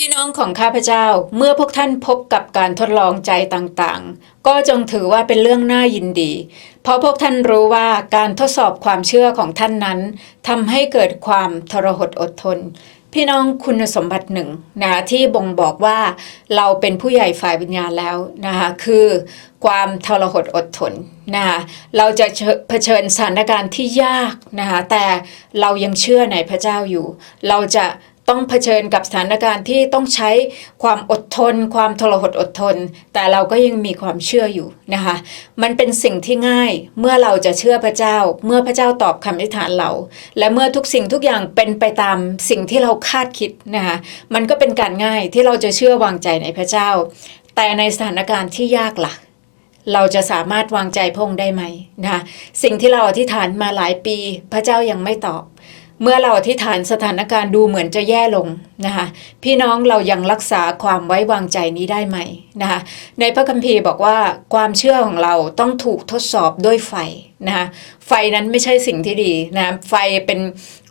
พี่น้องของข้าพเจ้าเมื่อพวกท่านพบกับการทดลองใจต่างๆ ก็จงถือว่าเป็นเรื่องน่ายินดี เพราะพวกท่านรู้ว่าการทดสอบความเชื่อของท่านนั้นทำให้เกิดความทรหดอดทน พี่น้องคุณสมบัติหนึ่งนะที่บ่งบอกว่าเราเป็นผู้ใหญ่ฝ่ายวิญญาณแล้วนะคะคือความทรหดอดทนนะคะเราจะเผชิญสถานการณ์ที่ยากนะคะแต่เรายังเชื่อในพระเจ้าอยู่ เราจะ ต้องเผชิญกับสถานการณ์ที่ต้องใช้ความอดทน ความทรหดอดทน แต่เราก็ยังมีความเชื่ออยู่นะคะ มันเป็นสิ่งที่ง่ายเมื่อเราจะเชื่อพระเจ้า เมื่อพระเจ้าตอบคำอธิษฐานเรา และเมื่อทุกสิ่งทุกอย่างเป็นไปตามสิ่งที่เราคาดคิดนะคะมันก็เป็นการง่ายที่เราจะเชื่อวางใจในพระเจ้า แต่ในสถานการณ์ที่ยากล่ะเราจะสามารถวางใจพงได้ไหมนะคะสิ่งที่เราอธิษฐานมาหลายปี พระเจ้ายังไม่ตอบ เมื่อเราอธิษฐานสถานการณ์ดูเหมือนจะแย่ลงนะคะพี่น้องเรายังรักษาความไว้วางใจนี้ได้ไหมนะคะในพระคัมภีร์บอกว่าความเชื่อของเราต้องถูกทดสอบด้วยไฟนะคะไฟนั้นไม่ใช่สิ่งที่ดีนะไฟเป็น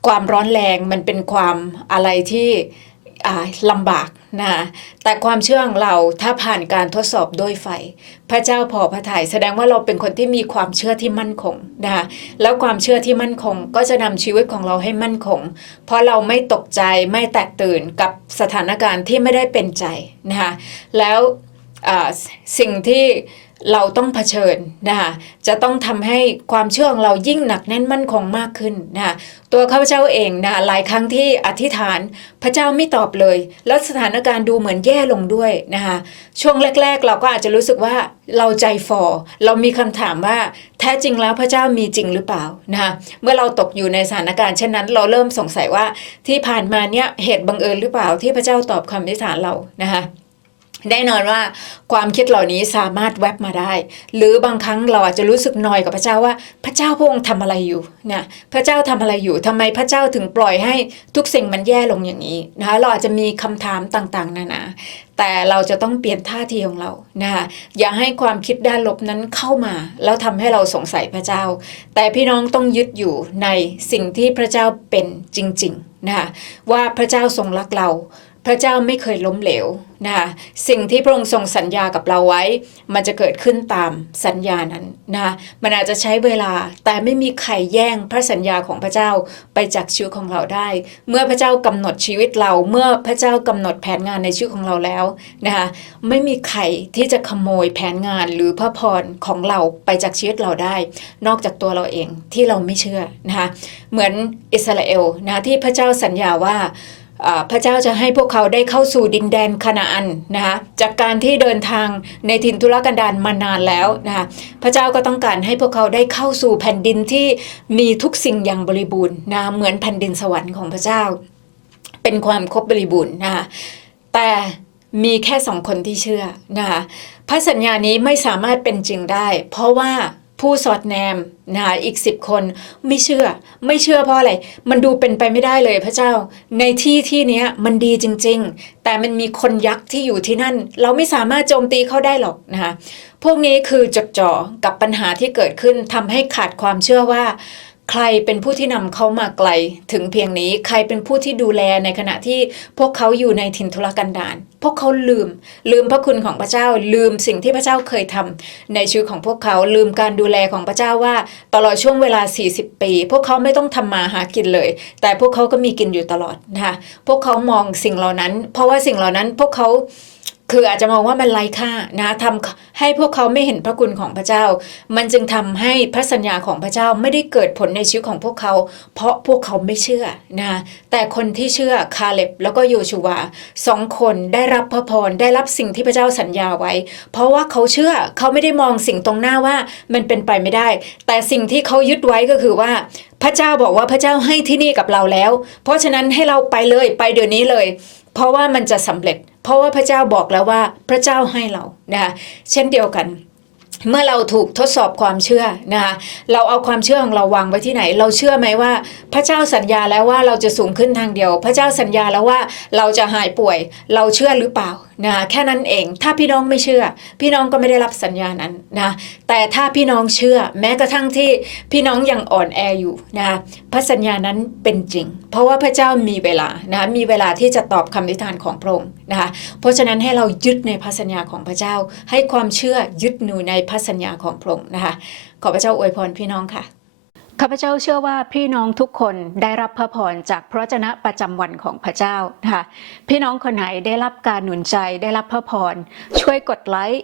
ความร้อนแรงมันเป็นความอะไรที่ลำบาก นะแต่ความเชื่อของเราถ้าผ่านการทดสอบด้วยไฟ พระเจ้าพอพระทยัยแสดงว่าเราเป็นคนที่มีความเชื่อที่มั่นคงนะคะแล้วความเชื่อที่มั่นคงก็จะนำชีวิตของเราให้มั่นคง เพราะเราไม่ตกใจไม่แตกตื่นกับสถานการณ์ที่ไม่ได้เป็นใจนะคะแล้วสิ่งที่ เราต้องเผชิญนะคะจะต้องทำให้ความเชื่อของเรายิ่งหนักแน่นมั่นคงมากขึ้นนะคะตัวข้าพเจ้าเองนะคะหลายครั้งที่อธิษฐานพระเจ้าไม่ตอบเลย แล้วสถานการณ์ดูเหมือนแย่ลงด้วยนะคะช่วงแรก ๆ เราก็อาจจะรู้สึกว่าเราใจฟอเรามีคำถามว่าแท้จริงแล้วพระเจ้ามีจริงหรือเปล่านะคะเมื่อเราตกอยู่ในสถานการณ์เช่นนั้น เราเริ่มสงสัยว่าที่ผ่านมาเนี่ยเหตุบังเอิญหรือเปล่าที่พระเจ้าตอบคำอธิษฐานเรานะคะ แน่นอนว่าความคิดเหล่านี้สามารถแวบมาได้ หรือบางครั้งเราอาจจะรู้สึกนอยกับพระเจ้าว่าพระเจ้าพระองค์ทำอะไรอยู่เนี่ยพระเจ้าทำอะไรอยู่ทำไมพระเจ้าถึงปล่อยให้ทุกสิ่งมันแย่ลงอย่างนี้นะคะเราอาจจะมีคำถามต่างๆ นานาแต่เราจะต้องเปลี่ยนท่าทีของเรานะคะอย่าให้ความคิดด้านลบนั้นเข้ามา แล้วทำให้เราสงสัยพระเจ้า แต่พี่น้องต้องยึดอยู่ในสิ่งที่พระเจ้าเป็นจริงๆนะคะว่าพระเจ้าทรงรักเรา พระเจ้าไม่เคยล้มเหลวนะคะสิ่งที่พระองค์ทรงสัญญากับเราไว้ มันจะเกิดขึ้นตามสัญญานั้นนะคะมันอาจจะใช้เวลาแต่ไม่มีใครแย่งพระสัญญาของพระเจ้าไปจากชีวิตของเราได้ เมื่อพระเจ้ากำหนดชีวิตเรา เมื่อพระเจ้ากำหนดแผนงานในชีวิตของเราแล้วนะคะไม่มีใครที่จะขโมยแผนงานหรือพระพรของเราไปจากชีวิตเราได้ นอกจากตัวเราเองที่เราไม่เชื่อนะคะเหมือนอิสราเอลนะคะที่พระเจ้าสัญญาว่า พระเจ้าจะให้พวกเขาได้เข้าสู่ดินแดนคานาอันนะคะจากการที่เดินทางในถิ่นทุรกันดารมานานแล้วนะคะพระเจ้าก็ต้องการให้พวกเขาได้เข้าสู่แผ่นดินที่มีทุกสิ่งอย่างบริบูรณ์นะเหมือนแผ่นดินสวรรค์ของพระเจ้า เป็นความครบบริบูรณ์นะคะแต่มีแค่สองคนที่เชื่อนะคะพระสัญญานี้ไม่สามารถเป็นจริงได้ เพราะว่า ผู้สอดแนมนะคะอีกสิบคนไม่เชื่อ ไม่เชื่อเพราะอะไร มันดูเป็นไปไม่ได้เลยพระเจ้า ในที่ที่นี้มันดีจริง ๆ แต่มันมีคนยักษ์ที่อยู่ที่นั่น เราไม่สามารถโจมตีเขาได้หรอกนะคะพวกนี้คือจดจ่อกับปัญหาที่เกิดขึ้นทำให้ขาดความเชื่อว่า ใครเป็นผู้ที่นำเขามาไกล ถึงเพียงนี้ใครเป็นผู้ที่ดูแลในขณะที่พวกเขาอยู่ในถิ่นทุรกันดาร วกเขาลืม ลืมพระคุณของพระเจ้า ลืมสิ่งที่พระเจ้าเคยทำในชีวิตของพวกเขาลืมการดูแลของพระเจ้าว่า ตลอดช่วงเวลา 40 ปี พวกเขาไม่ต้องทำมาหากินเลย แต่พวกเขาก็มีกินอยู่ตลอดนะคะพวกเขามองสิ่งเหล่านั้น เพราะว่าสิ่งเหล่านั้นพวกเขา คืออาจจะมองว่ามันไร้ค่านะทำให้พวกเขาไม่เห็นพระคุณของพระเจ้า มันจึงทำให้พระสัญญาของพระเจ้าไม่ได้เกิดผลในชีวิตของพวกเขา เพราะพวกเขาไม่เชื่อนะแต่คนที่เชื่อคาเล็บแล้วก็โยชูวาสองคนได้รับพระพรได้รับสิ่งที่พระเจ้าสัญญาไว้ เพราะว่าเขาเชื่อเขาไม่ได้มองสิ่งตรงหน้าว่ามันเป็นไปไม่ได้ แต่สิ่งที่เขายึดไว้ก็คือว่าพระเจ้าบอกว่าพระเจ้าให้ที่นี่กับเราแล้ว เพราะฉะนั้นให้เราไปเลยไปเดี๋ยวนี้เลย เพราะว่ามันจะสำเร็จ เพราะว่าพระเจ้าบอกแล้วว่าพระเจ้าให้เรานะคะเช่นเดียวกัน เมื่อเราถูกทดสอบความเชื่อนะคะเราเอาความเชื่อของเราวางไว้ที่ไหน เราเชื่อไหมว่า พระเจ้าสัญญาแล้วว่าเราจะสูงขึ้นทางเดียว พระเจ้าสัญญาแล้วว่าเราจะหายป่วย เราเชื่อหรือเปล่านะคะแค่นั้นเอง ถ้าพี่น้องไม่เชื่อ พี่น้องก็ไม่ได้รับสัญญานั้นนะแต่ถ้าพี่น้องเชื่อ แม้กระทั่งที่พี่น้องยังอ่อนแออยู่นะคะพระสัญญานั้นเป็นจริง เพราะว่าพระเจ้ามีเวลานะคะมีเวลาที่จะตอบคำอธิษฐานของพระองค์ นะคะเพราะฉะนั้นให้เรายึดในพระสัญญาของพระเจ้า ให้ความเชื่อยึดหนูในพระสัญญาของพระองค์นะคะขอพระเจ้าอวยพรพี่น้องค่ะข้าพเจ้าเชื่อว่าพี่น้องทุกคนได้รับพระพรจากพระเจนะประจำวันของพระเจ้านะคะพี่น้องคนไหนได้รับการหนุนใจได้รับพระพรช่วยกดไลค์